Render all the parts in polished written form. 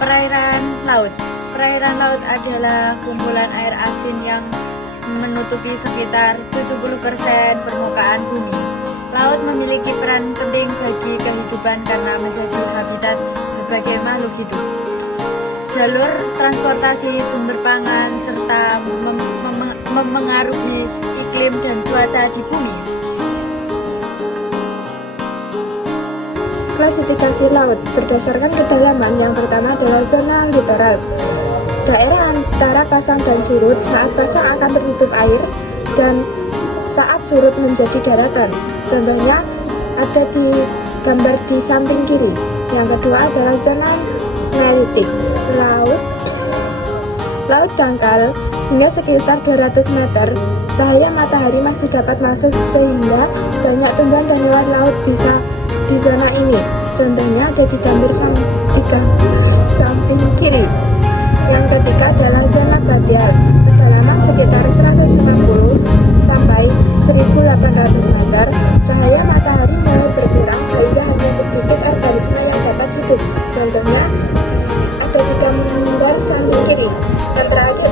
Perairan laut. Perairan laut adalah kumpulan air asin yang menutupi sekitar 70% permukaan bumi. Laut memiliki peran penting bagi kehidupan karena menjadi habitat berbagai makhluk hidup. Jalur transportasi sumber pangan serta memengaruhi iklim dan cuaca di bumi. Klasifikasi laut berdasarkan kedalaman. Yang pertama adalah zona litoral. Daerah antara pasang dan surut, saat pasang akan tertutup air dan saat surut menjadi daratan. Contohnya ada di gambar di samping kiri. Yang kedua adalah zona neritik. Laut dangkal hingga sekitar 200 meter. Cahaya matahari masih dapat masuk sehingga banyak tumbuhan dan hewan laut bisa di zona ini. Contohnya ada di gambar samping kiri. Yang ketiga adalah zona batial. Kedalaman sekitar 150 sampai 1800 meter. Cahaya matahari mulai berkurang sehingga hanya sedikit organisme yang dapat hidup. Contohnya ada di gambar samping kiri. Dan terakhir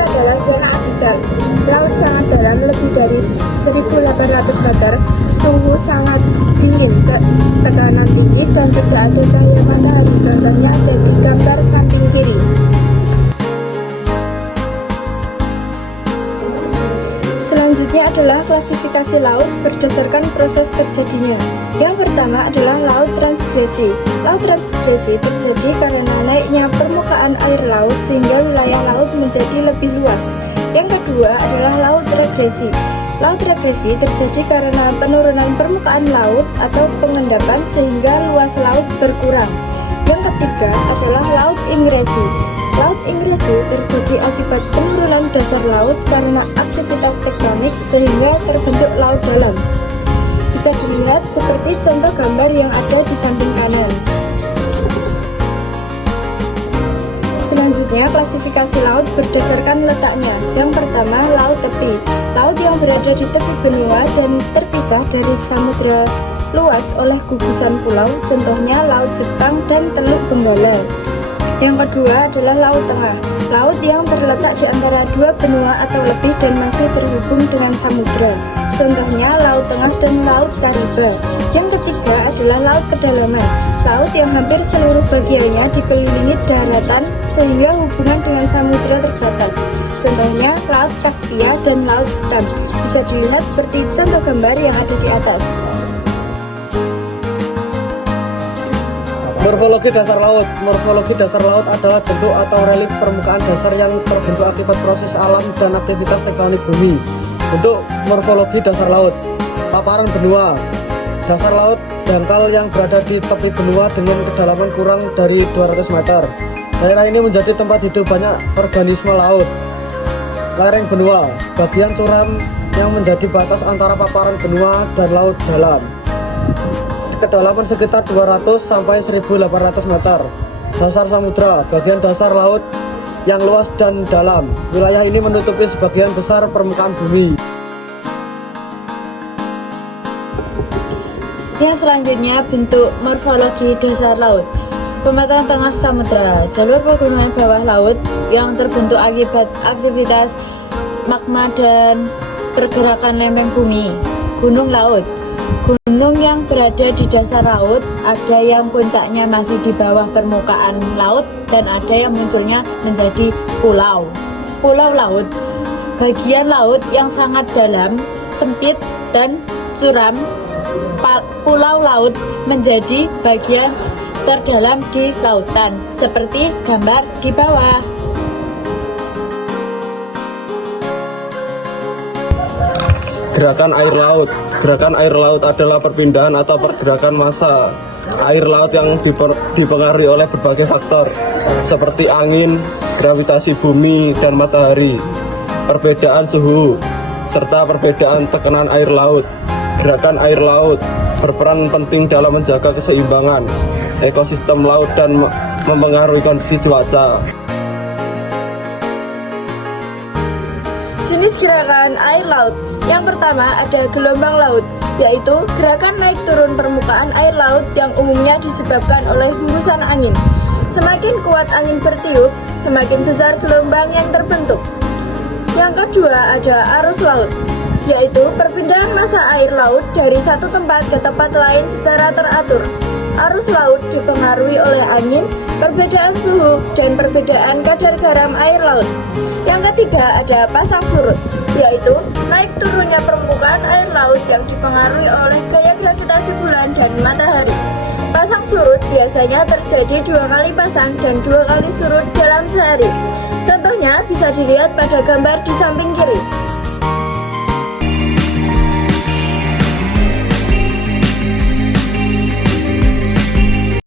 adalah zona abisal. Laut sangat dalam, lebih dari 1800 meter. Suhu sangat dingin, tekanan tinggi, dan tidak ada cahaya matahari. Contohnya ada di gambar samping kiri. Selanjutnya adalah klasifikasi laut berdasarkan proses terjadinya. Yang pertama adalah laut transgresi. Laut transgresi terjadi karena naiknya permukaan air laut sehingga wilayah laut menjadi lebih luas. Yang kedua adalah laut regresi. Laut regresi terjadi karena penurunan permukaan laut atau pengendapan sehingga luas laut berkurang. Yang ketiga adalah laut ingresi. Laut ingresi terjadi akibat penurunan dasar laut karena aktivitas tektonik sehingga terbentuk laut dalam. Bisa dilihat seperti contoh gambar yang ada di samping kanan. Selanjutnya, klasifikasi laut berdasarkan letaknya. Yang pertama, laut tepi. Laut yang berada di tepi benua dan terpisah dari samudra luas oleh gugusan pulau, contohnya Laut Jepang dan Teluk Benggala. Yang kedua adalah laut tengah. Laut yang terletak di antara dua benua atau lebih dan masih terhubung dengan samudra. Contohnya Laut Tengah dan Laut Kariba. Yang ketiga adalah laut pedalaman. Laut yang hampir seluruh bagiannya dikelilingi daratan sehingga hubungan dengan samudra terbatas. Contohnya Laut Kaspia dan Laut Hitam. Bisa dilihat seperti contoh gambar yang ada di atas. Morfologi dasar laut. Morfologi dasar laut adalah bentuk atau relief permukaan dasar yang terbentuk akibat proses alam dan aktivitas tektonik bumi. Bentuk morfologi dasar laut. Paparan benua. Dasar laut dangkal yang berada di tepi benua dengan kedalaman kurang dari 200 meter. Daerah ini menjadi tempat hidup banyak organisme laut. Lereng benua. Bagian curam yang menjadi batas antara paparan benua dan laut dalam. Kedalaman sekitar 200 sampai 1800 meter. Dasar samudra, bagian dasar laut yang luas dan dalam. Wilayah ini menutupi sebagian besar permukaan bumi. Yang selanjutnya, bentuk morfologi dasar laut. Pemetaan tengah samudra, jalur pegunungan bawah laut yang terbentuk akibat aktivitas magma dan pergerakan lempeng bumi. Gunung laut. Gunung yang berada di dasar laut, ada yang puncaknya masih di bawah permukaan laut dan ada yang munculnya menjadi pulau. Pulau laut, bagian laut yang sangat dalam, sempit dan curam. Pulau laut menjadi bagian terdalam di lautan, seperti gambar di bawah. Gerakan air laut. Gerakan air laut adalah perpindahan atau pergerakan massa air laut yang dipengaruhi oleh berbagai faktor seperti angin, gravitasi bumi dan matahari, perbedaan suhu, serta perbedaan tekanan air laut. Gerakan air laut berperan penting dalam menjaga keseimbangan ekosistem laut dan mempengaruhi kondisi cuaca. Jenis gerakan air laut. Yang pertama ada gelombang laut, yaitu gerakan naik turun permukaan air laut yang umumnya disebabkan oleh hembusan angin. Semakin kuat angin bertiup, semakin besar gelombang yang terbentuk. Yang kedua ada arus laut, yaitu perpindahan massa air laut dari satu tempat ke tempat lain secara teratur. Arus laut dipengaruhi oleh angin, perbedaan suhu, dan perbedaan kadar garam air laut. Yang ketiga ada pasang surut, yaitu naik turunnya permukaan air laut yang dipengaruhi oleh gaya gravitasi bulan dan matahari. Pasang surut biasanya terjadi 2 kali pasang dan 2 kali surut dalam sehari. Contohnya bisa dilihat pada gambar di samping kiri.